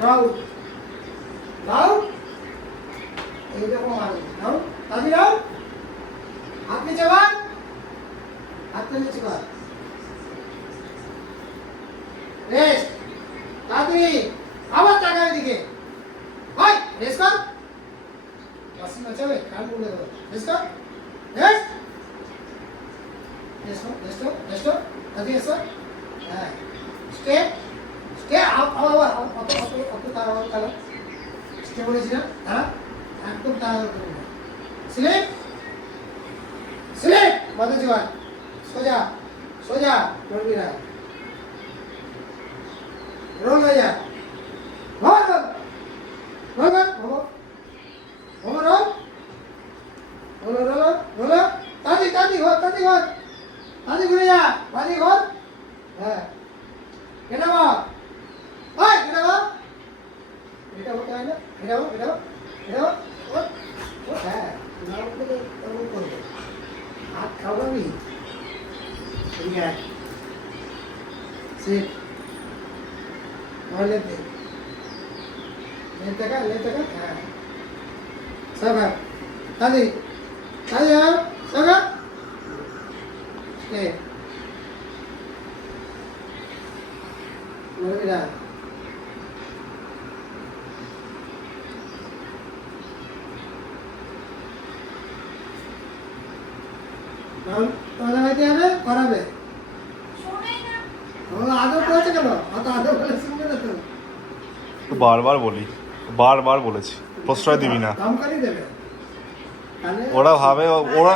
রাউ রাউ এইরকম আর রাউ তাজি রাউ হাত নিচে কর হাত নিচে কর রেস্ট তাড়াতাড়ি আবার তাকাও এদিকে ভাই রেস্ট কর পাশে না চলে কান বলে দাও রেস্ট কর রেস্ট রেস্ট রেস্ট রেস্ট তাড়াতাড়ি এসো হ্যাঁ স্টে স্টে আপ অত তাড়াতাড়ি স্টে বলেছি না দাঁড়া একদম তাড়াতাড়ি স্লিপ স্লিপ মাথা জোয়ার সোজা সোজা নড়বি না রোল হয়ে যা roll roll roll roll roll roll roll তাড়ি তাড়ি ঘর তাড়ি ঘর তাড়ি ঘুরে যা বাড়ি ঘর হ্যাঁ কেন বা ওই কেন বা এটা হতে হয় না এটা এটা এটা ও হ্যাঁ না বলতে তো করবে হাত খাওয়াবি ঠিক আছে সিট और लेते का हाँ सब है ताली ताली यार सब है बोल बेटा हम तो लगाते हैं कराबे বারবার বলি বারবার বলেছি প্রশ্রয় দিবি না। ওরা ভাবে ওরা